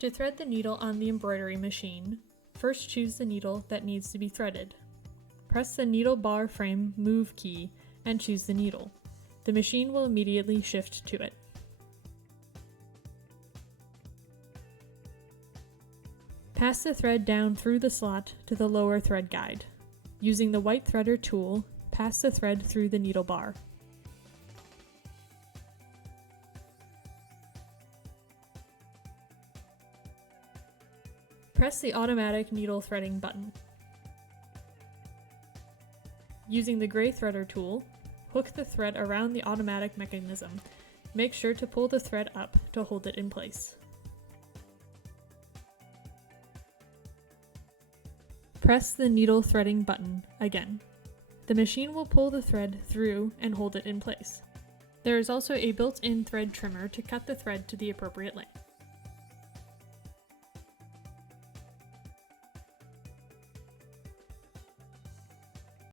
To thread the needle on the embroidery machine, first choose the needle that needs to be threaded. Press the needle bar frame move key and choose the needle. The machine will immediately shift to it. Pass the thread down through the slot to the lower thread guide. Using the white threader tool, pass the thread through the needle bar. Press the automatic needle threading button. Using the gray threader tool, hook the thread around the automatic mechanism. Make sure to pull the thread up to hold it in place. Press the needle threading button again. The machine will pull the thread through and hold it in place. There is also a built-in thread trimmer to cut the thread to the appropriate length.